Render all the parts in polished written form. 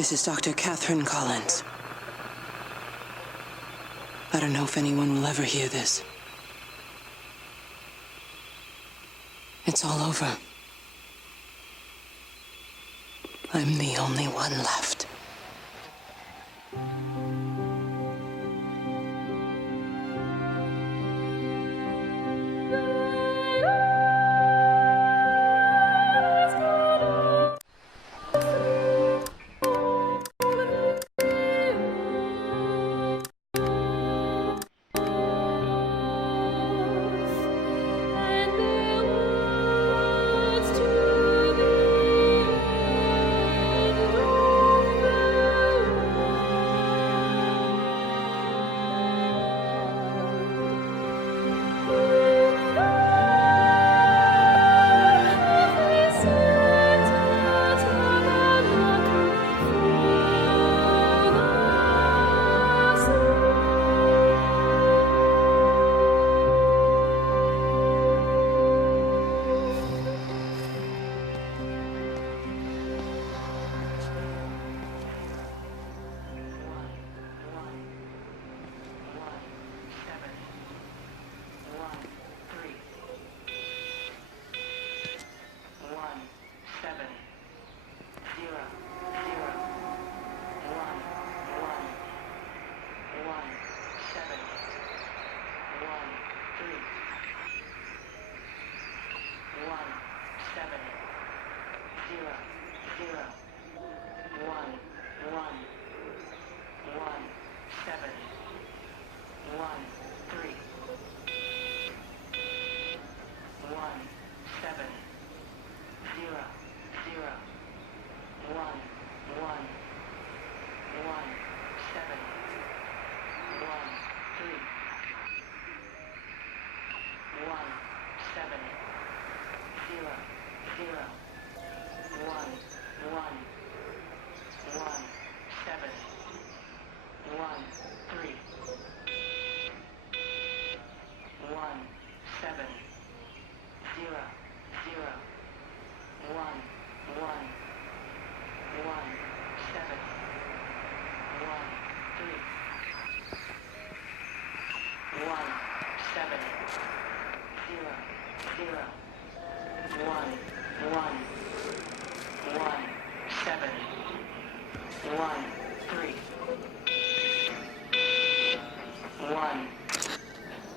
This is Dr. Catherine Collins. I don't know if anyone will ever hear this. It's all over. I'm the only one left.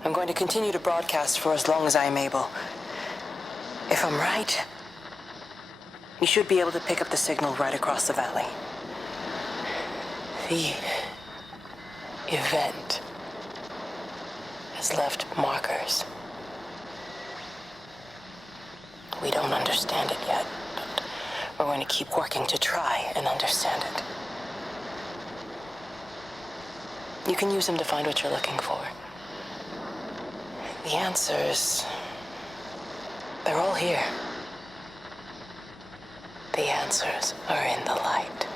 I'm going to continue to broadcast for as long as I am able. If I'm right, you should be able to pick up the signal right across the valley. The event has left markers. We don't understand it yet, but we're going to keep working to try and understand it. You can use them to find what you're looking for. The answers, they're all here. The answers are in the light.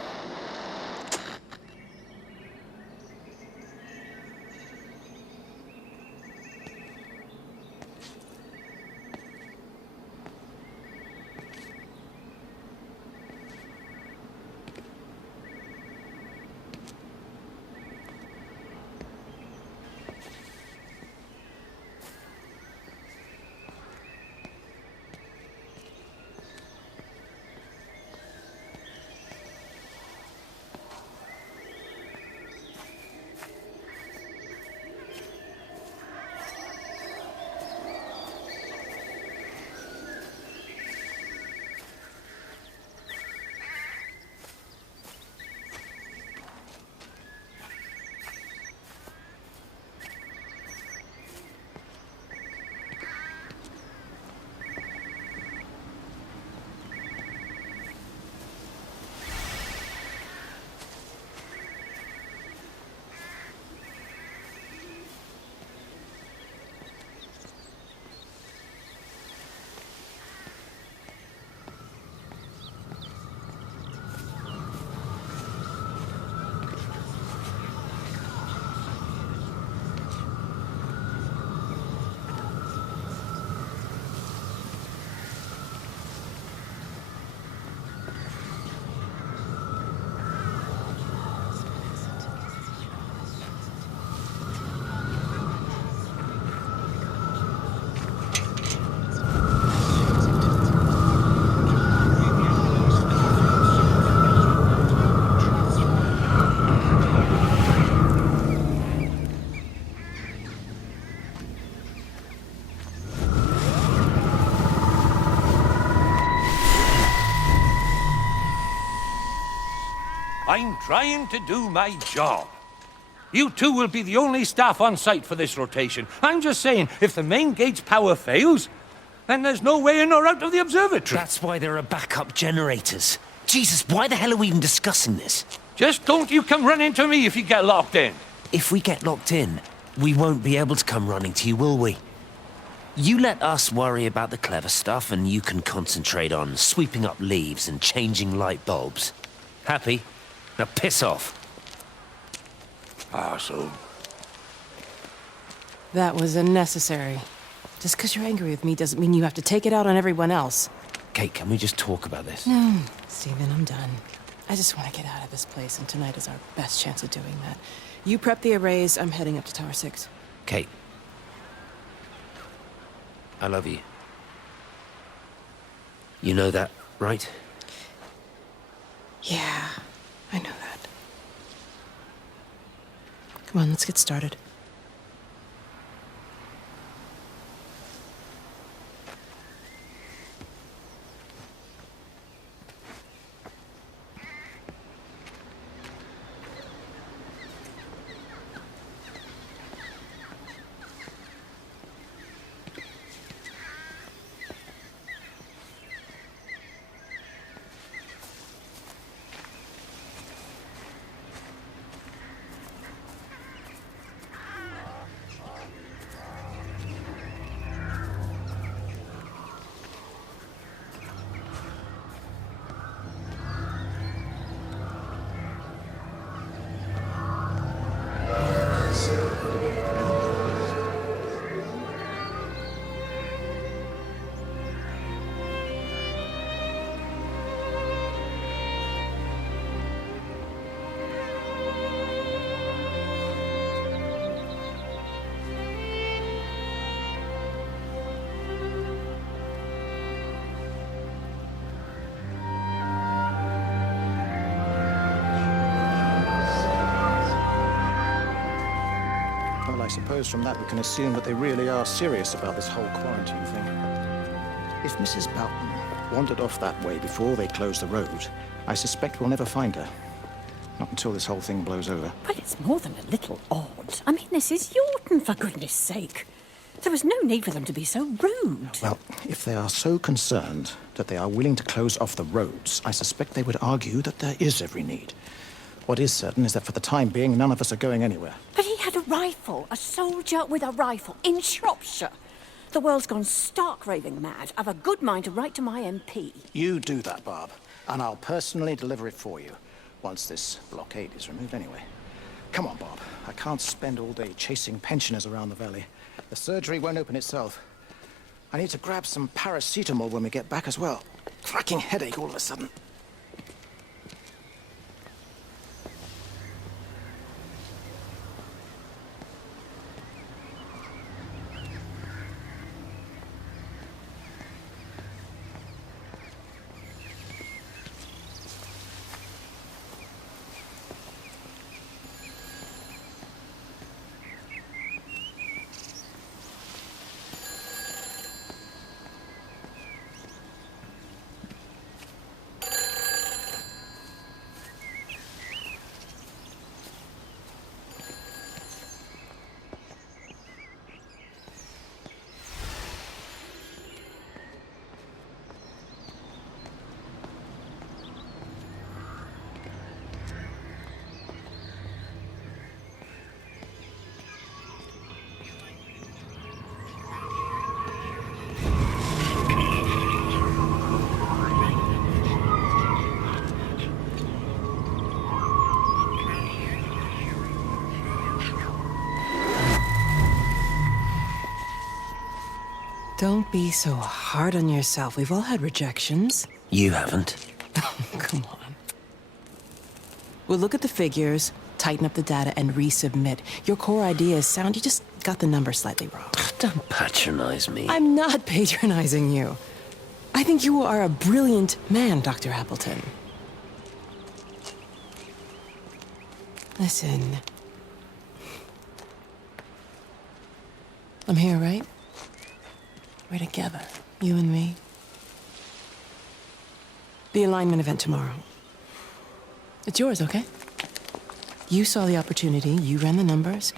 I'm trying to do my job. You two will be the only staff on site for this rotation. I'm just saying, if the main gate's power fails, then there's no way in or out of the observatory. That's why there are backup generators. Jesus, why the hell are we even discussing this? Just don't you come running to me if you get locked in. If we get locked in, we won't be able to come running to you, will we? You let us worry about the clever stuff, and you can concentrate on sweeping up leaves and changing light bulbs. Happy? Now piss off. Arsehole. That was unnecessary. Just because you're angry with me doesn't mean you have to take it out on everyone else. Kate, can we just talk about this? No, Stephen, I'm done. I just want to get out of this place, and tonight is our best chance of doing that. You prep the arrays, I'm heading up to Tower 6. Kate. I love you. You know that, right? Yeah, I know that. Come on, let's get started. I suppose from that we can assume that they really are serious about this whole quarantine thing. If Mrs. Boughton wandered off that way before they closed the road, I suspect we'll never find her. Not until this whole thing blows over. But it's more than a little odd. I mean, this is Yorton, for goodness sake. There was no need for them to be so rude. Well, if they are so concerned that they are willing to close off the roads, I suspect they would argue that there is every need. What is certain is that for the time being, none of us are going anywhere. But he had a rifle, a soldier with a rifle, in Shropshire. The world's gone stark raving mad. I've a good mind to write to my MP. You do that, Barb, and I'll personally deliver it for you, once this blockade is removed anyway. Come on, Bob. I can't spend all day chasing pensioners around the valley. The surgery won't open itself. I need to grab some paracetamol when we get back as well. Cracking headache all of a sudden. Don't be so hard on yourself. We've all had rejections. You haven't. Come on. We'll look at the figures, tighten up the data, and resubmit. Your core idea is sound, you just got the number slightly wrong. Don't patronize me. I'm not patronizing you. I think you are a brilliant man, Dr. Appleton. Listen. I'm here, right? We're together, you and me. The alignment event tomorrow. It's yours, okay? You saw the opportunity, you ran the numbers.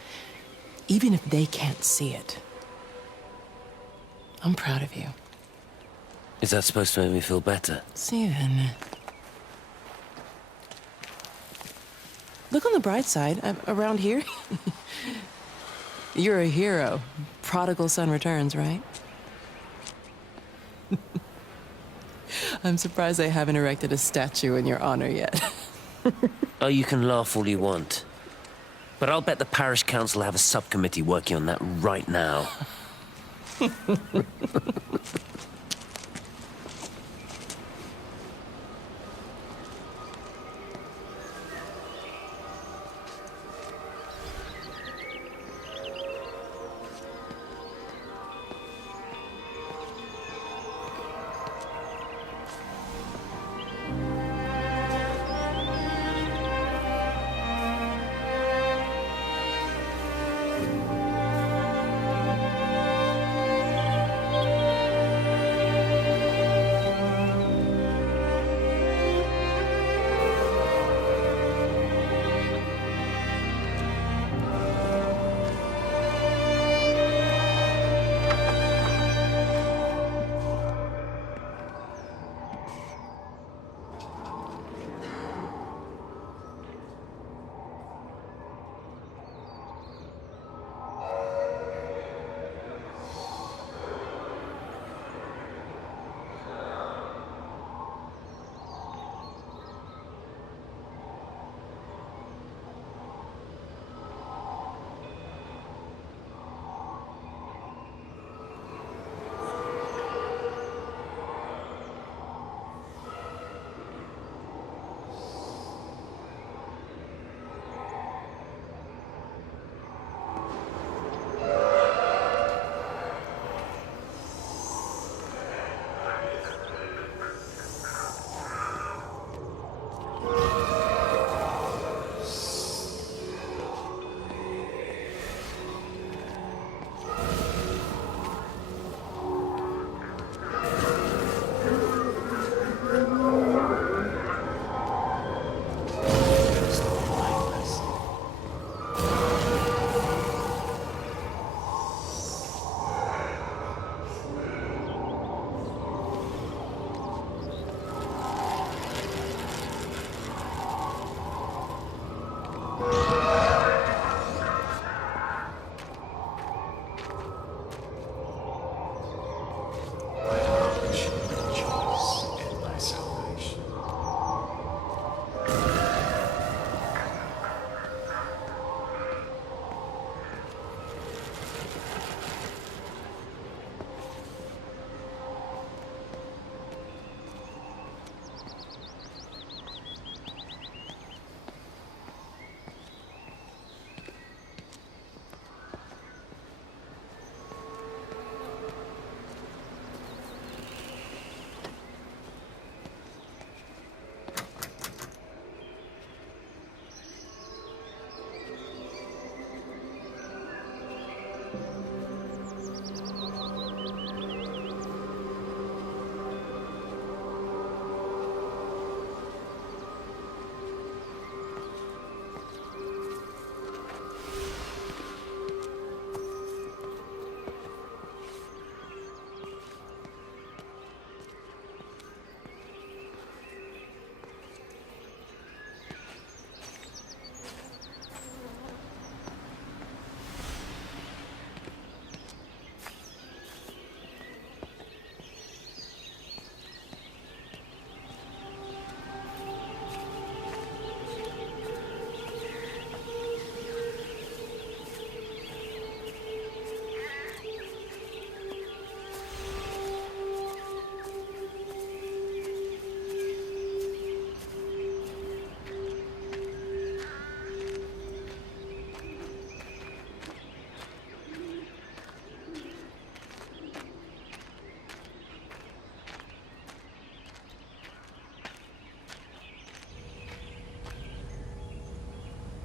Even if they can't see it, I'm proud of you. Is that supposed to make me feel better? Steven. Look on the bright side. Around here, you're a hero. Prodigal son returns, right? I'm surprised they haven't erected a statue in your honor yet. Oh, you can laugh all you want. But I'll bet the parish council have a subcommittee working on that right now.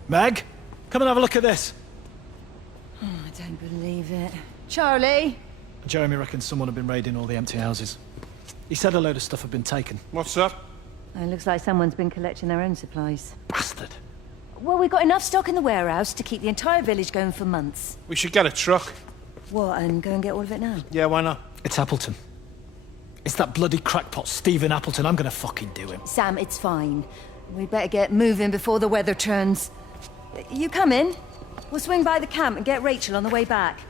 Meg, come and have a look at this. Oh, I don't believe it. Charlie? Jeremy reckons someone had been raiding all the empty houses. He said a load of stuff had been taken. What's that? It looks like someone's been collecting their own supplies. Bastard. Well, we've got enough stock in the warehouse to keep the entire village going for months. We should get a truck. What, and go and get all of it now? Yeah, why not? It's Appleton. It's that bloody crackpot Stephen Appleton. I'm gonna fucking do him. Sam, it's fine. We'd better get moving before the weather turns. You come in. We'll swing by the camp and get Rachel on the way back.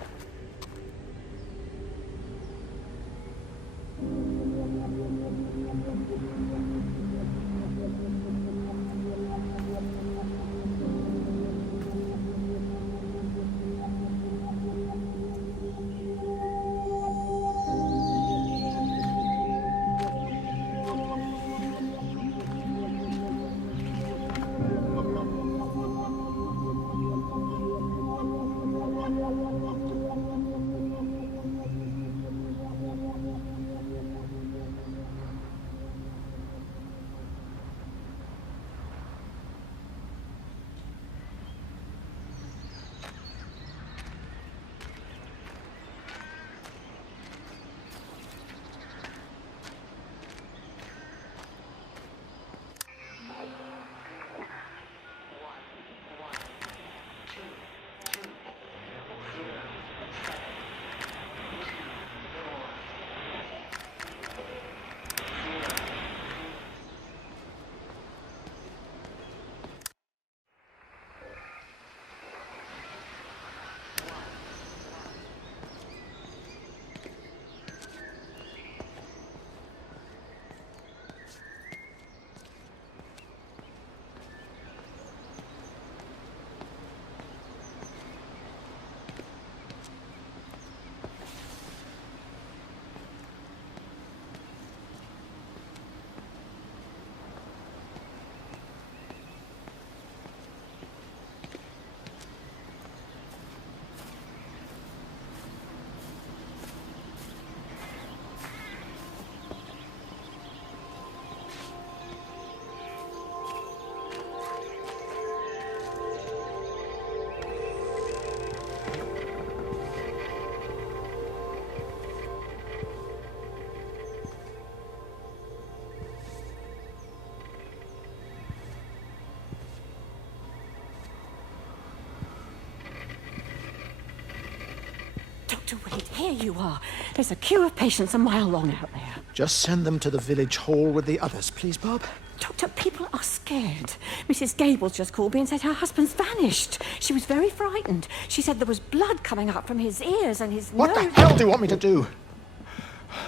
Dr. Wade, here you are. There's a queue of patients a mile long out there. Just send them to the village hall with the others, please, Bob. Doctor, people are scared. Mrs. Gable's just called me and said her husband's vanished. She was very frightened. She said there was blood coming up from his ears and his What nose. the hell do you want me to do?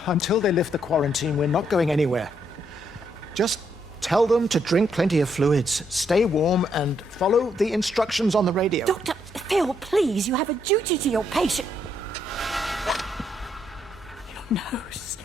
Until they lift the quarantine, we're not going anywhere. Just tell them to drink plenty of fluids, stay warm, and follow the instructions on the radio. Dr. Phil, please, you have a duty to your patient. Your nose.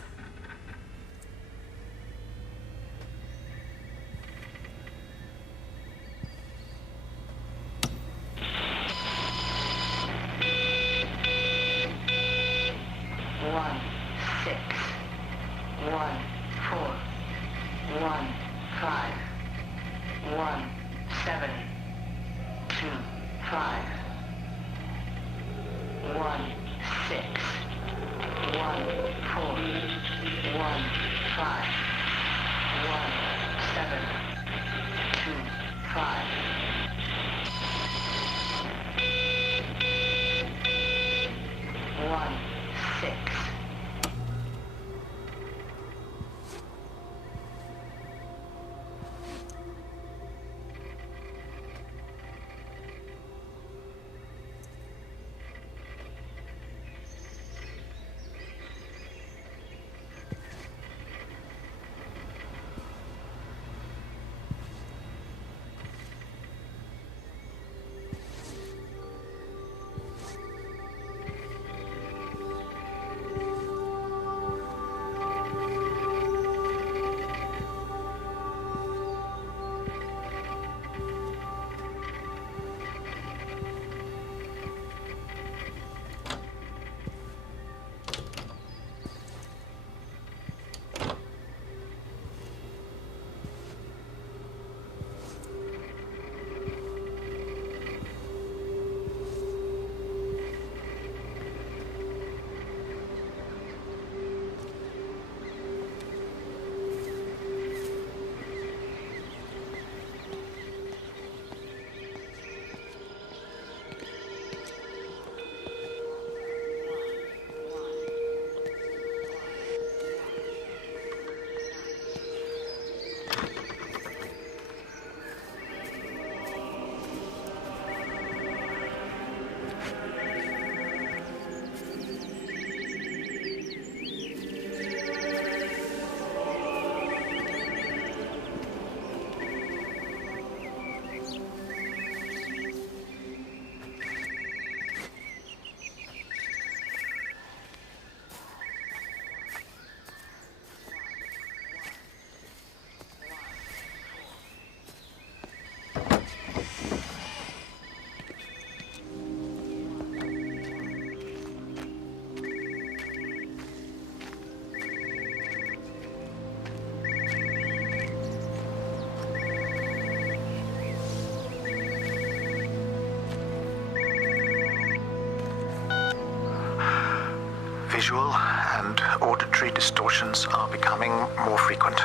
Visual and auditory distortions are becoming more frequent,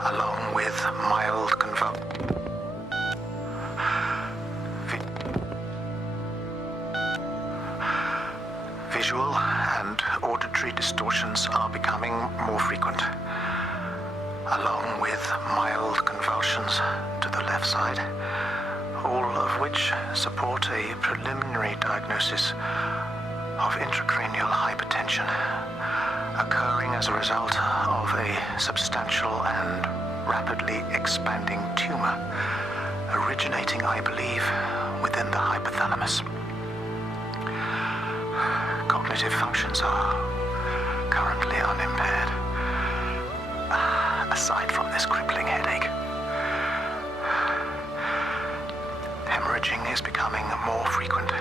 along with mild Visual and auditory distortions are becoming more frequent, along with mild convulsions to the left side, all of which support a preliminary diagnosis of intracranial hypertension, occurring as a result of a substantial and rapidly expanding tumor, originating, I believe, within the hypothalamus. Cognitive functions are currently unimpaired, aside from this crippling headache. Hemorrhaging is becoming more frequent,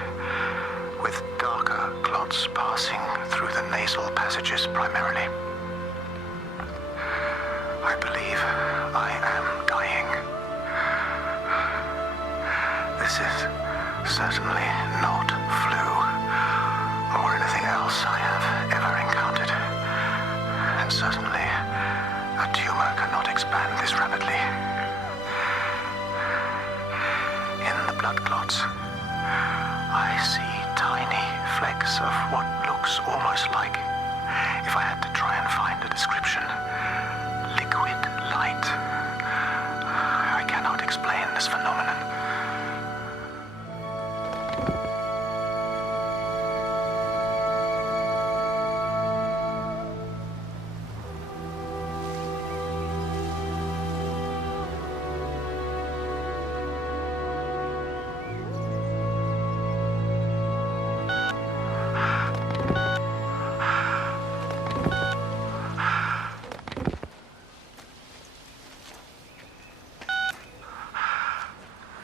with darker clots passing through the nasal passages primarily. I believe I am dying. This is certainly not flu or anything else I have ever encountered. And certainly, a tumor cannot expand this rapidly. In the blood clots, I see tiny flecks of what looks almost like, if I had to try and find a description, liquid light. I cannot explain this phenomenon.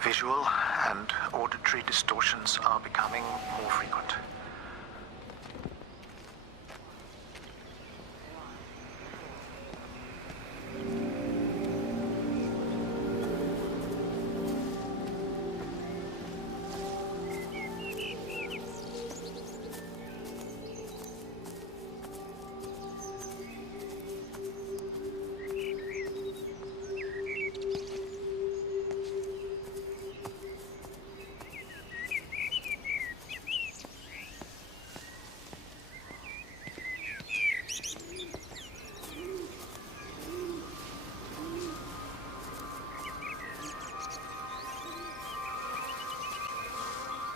Visual and auditory distortions are becoming more frequent.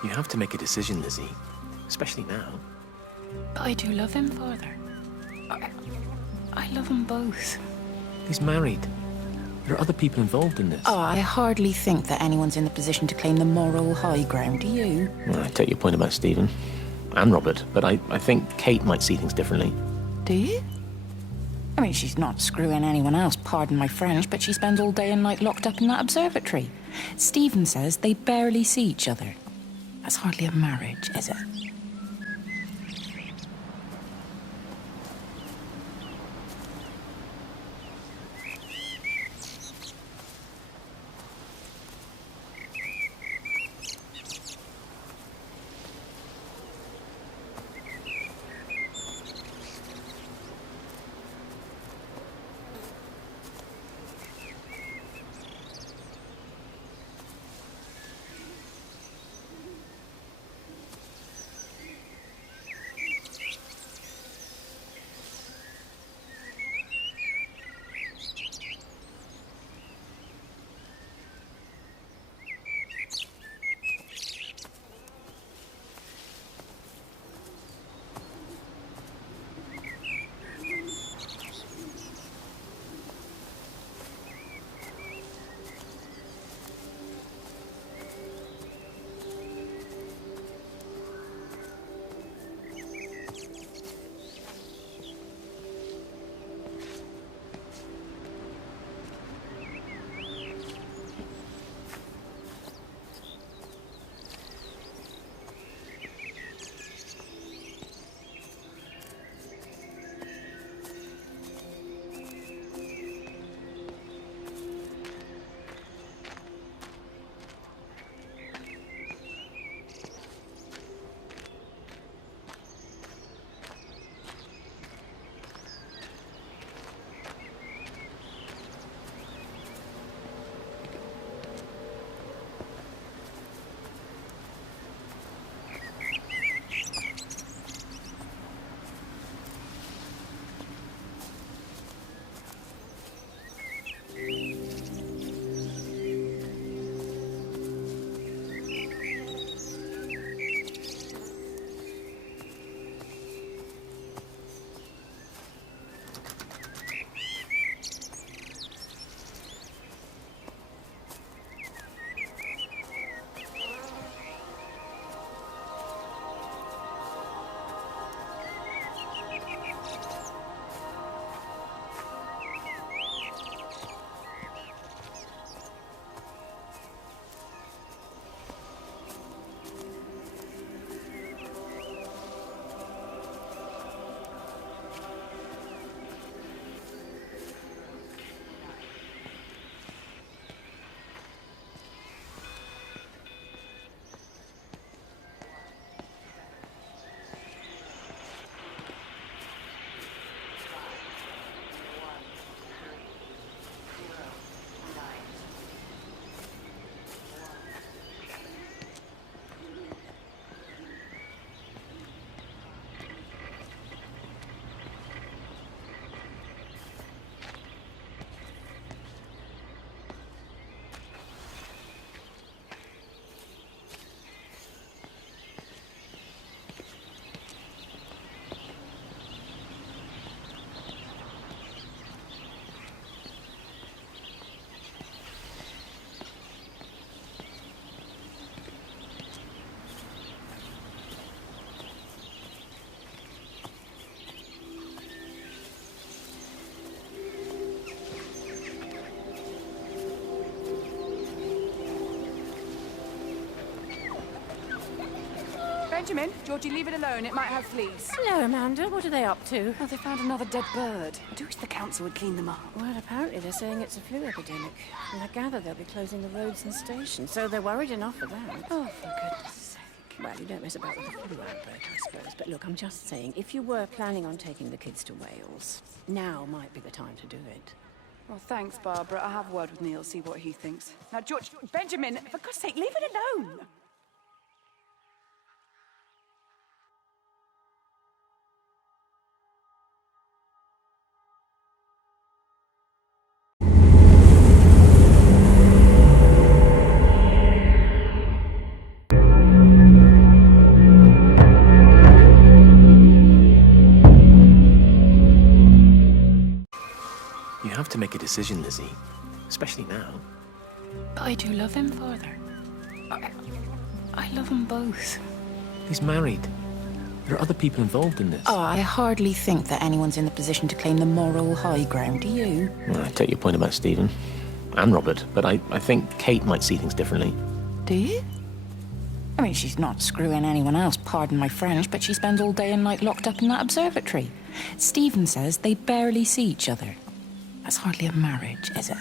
You have to make a decision, Lizzie. Especially now. But I do love him, Father. I love them both. He's married. There are other people involved in this. Oh, I hardly think that anyone's in the position to claim the moral high ground, do you? Well, I take your point about Stephen. And Robert. But I think Kate might see things differently. Do you? I mean, she's not screwing anyone else, pardon my French, but she spends all day and night locked up in that observatory. Stephen says they barely see each other. That's hardly a marriage, is it? Benjamin, Georgie, leave it alone. It might have fleas. Hello, Amanda. What are they up to? Oh, they found another dead bird. I do wish the council would clean them up. Well, apparently they're saying it's a flu epidemic. And I gather they'll be closing the roads and stations, so they're worried enough for that. Oh, for goodness sake. Well, you don't mess about with the flu outbreak, I suppose. But look, I'm just saying, if you were planning on taking the kids to Wales, now might be the time to do it. Well, thanks, Barbara. I'll have a word with Neil, see what he thinks. Now, George, Benjamin, for God's sake, leave it alone! You have to make a decision, Lizzie. Especially now. But I do love him, Father. I love them both. He's married. There are other people involved in this. Oh, I hardly think that anyone's in the position to claim the moral high ground, do you? Well, I take your point about Stephen. And Robert. But I think Kate might see things differently. Do you? I mean, she's not screwing anyone else, pardon my French, but she spends all day and night locked up in that observatory. Stephen says they barely see each other. That's hardly a marriage, is it?